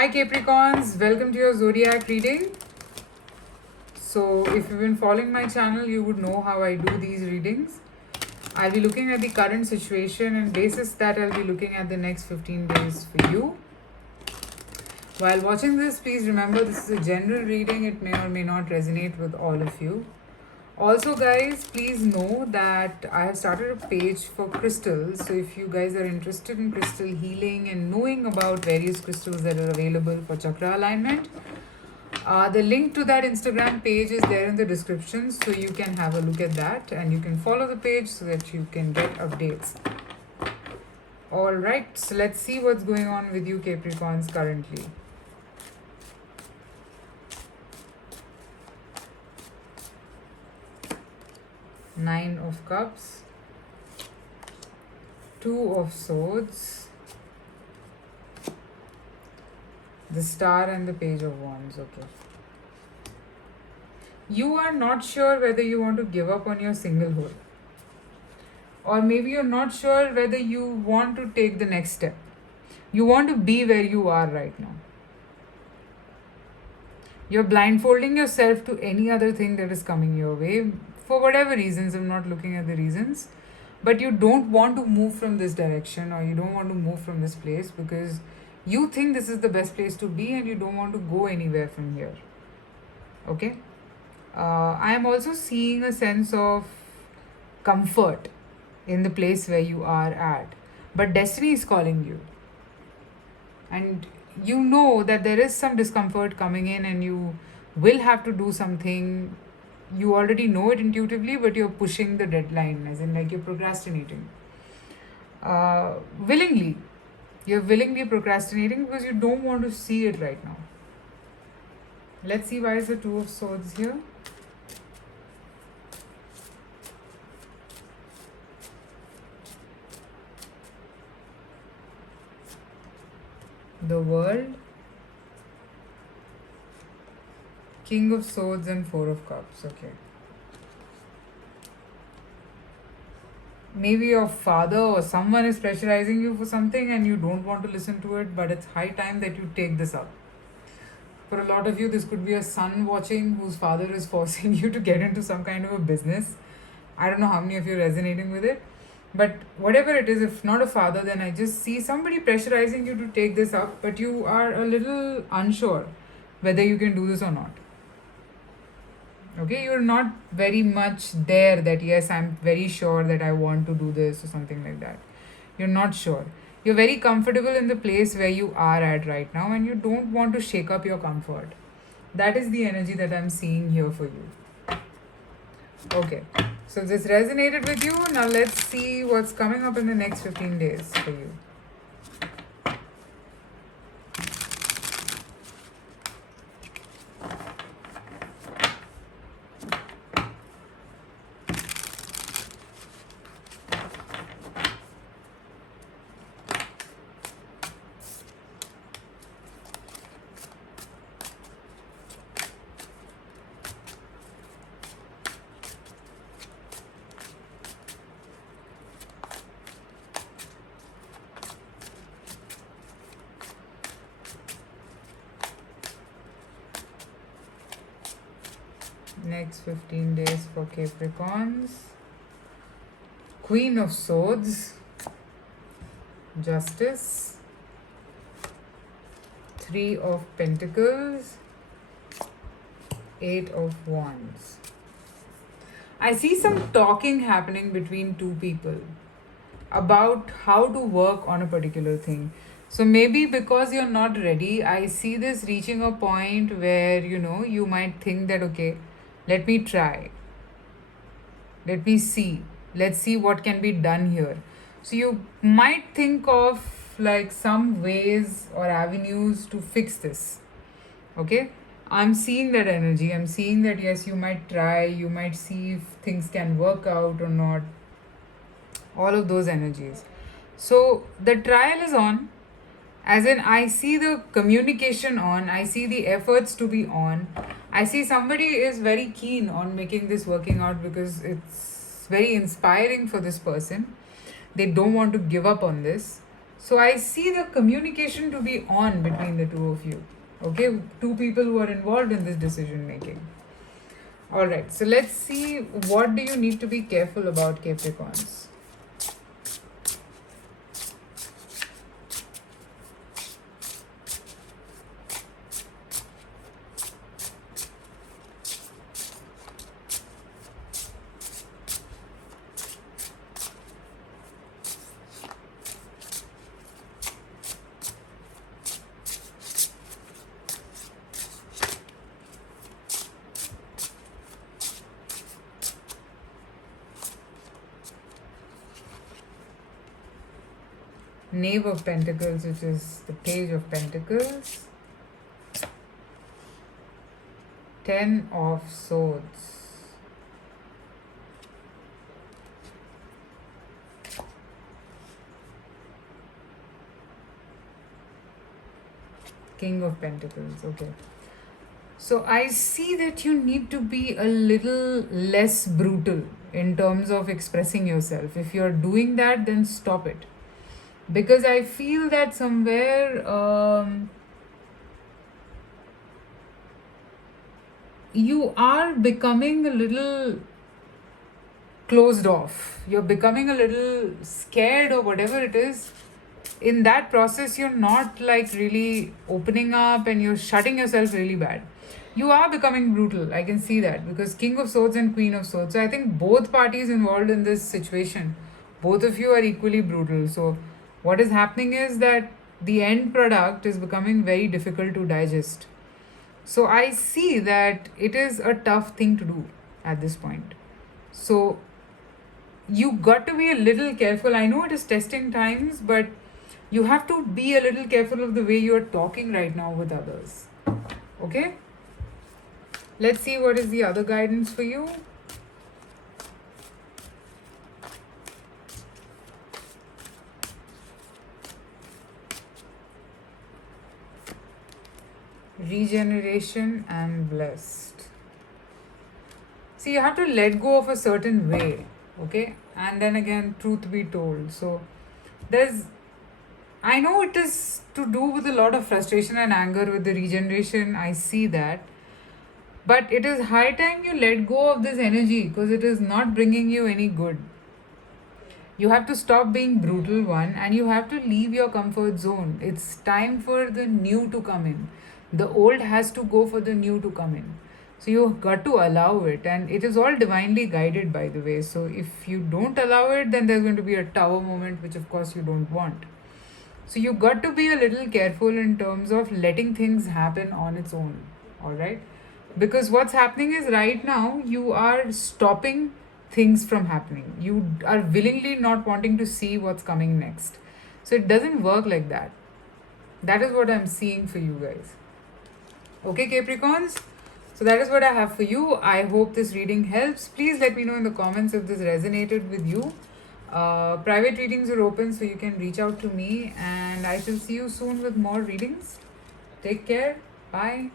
Hi Capricorns, welcome to your zodiac reading. So, if you've been following my channel, you would know how I do these readings. I'll be looking at the current situation, and basis that I'll be looking at the next 15 days for you. While watching this, please remember this is a general reading, it may or may not resonate with all of you. Also, guys, please know that I have started a page for crystals. So, if you guys are interested in crystal healing and knowing about various crystals that are available for chakra alignment, the link to that Instagram page is there in the description, so you can have a look at that and you can follow the page so that you can get updates. Alright, so let's see what's going on with you Capricorns currently. Nine of Cups, Two of Swords, the Star and the Page of Wands. Okay. You are not sure whether you want to give up on your singlehood. Or maybe you're not sure whether you want to take the next step. You want to be where you are right now. You're blindfolding yourself to any other thing that is coming your way for whatever reasons. I'm not looking at the reasons. But you don't want to move from this direction, or you don't want to move from this place because you think this is the best place to be and you don't want to go anywhere from here. Okay? I am also seeing a sense of comfort in the place where you are at. But destiny is calling you. And you know that there is some discomfort coming in and you will have to do something. You already know it intuitively, but you're pushing the deadline, as in, like, you're procrastinating. Willingly. You're willingly procrastinating because you don't want to see it right now. Let's see why is the Two of Swords here. The World, King of Swords and Four of Cups. Okay. Maybe your father or someone is pressurizing you for something and you don't want to listen to it, but it's high time that you take this up. For a lot of you, this could be a son watching whose father is forcing you to get into some kind of a business. I don't know how many of you are resonating with it. But whatever it is, if not a father, then I just see somebody pressurizing you to take this up, but you are a little unsure whether you can do this or not. Okay, you're not very much there that, yes, I'm very sure that I want to do this or something like that. You're not sure. You're very comfortable in the place where you are at right now and you don't want to shake up your comfort. That is the energy that I'm seeing here for you. Okay. So this resonated with you. Now let's see what's coming up in the next 15 days for you. Next 15 days for Capricorns. Queen of Swords, Justice, Three of Pentacles, Eight of Wands. I see some talking happening between two people about how to work on a particular thing. So maybe because you're not ready, I see this reaching a point where, you might think that, okay, let me try. Let me see. Let's see what can be done here. So you might think of like some ways or avenues to fix this. Okay? I'm seeing that energy. I'm seeing that, yes, you might try, you might see if things can work out or not. All of those energies. So the trial is on. As in, I see the communication on, I see the efforts to be on. I see somebody is very keen on making this working out because it's very inspiring for this person. They don't want to give up on this. So I see the communication to be on between the two of you. Okay, two people who are involved in this decision making. All right, so let's see, what do you need to be careful about, Capricorns? Knave of Pentacles, which is the Page of Pentacles. Ten of Swords. King of Pentacles. Okay. So I see that you need to be a little less brutal in terms of expressing yourself. If you're doing that, then stop it. Because I feel that somewhere you are becoming a little closed off. You're becoming a little scared or whatever it is. In that process, you're not like really opening up and you're shutting yourself really bad. You are becoming brutal. I can see that because King of Swords and Queen of Swords. So I think both parties involved in this situation, both of you are equally brutal. So what is happening is that the end product is becoming very difficult to digest. So I see that it is a tough thing to do at this point. So you got to be a little careful. I know it is testing times, but you have to be a little careful of the way you're talking right now with others. Okay? Let's see what is the other guidance for you. Regeneration and blessed. See, you have to let go of a certain way, okay? And then again, truth be told. So, there's, I know it is to do with a lot of frustration and anger with the regeneration. I see that. But it is high time you let go of this energy because it is not bringing you any good. You have to stop being brutal, one, and you have to leave your comfort zone. It's time for the new to come in. The old has to go for the new to come in. So you got to allow it, and it is all divinely guided, by the way. So if you don't allow it, then there's going to be a tower moment, which of course you don't want. So you got to be a little careful in terms of letting things happen on its own. All right, because what's happening is right now you are stopping things from happening. You are willingly not wanting to see what's coming next. So it doesn't work like that. That is what I'm seeing for you guys. Okay, Capricorns? So that is what I have for you. I hope this reading helps. Please let me know in the comments if this resonated with you. Private readings are open, so you can reach out to me, and I shall see you soon with more readings. Take care. Bye.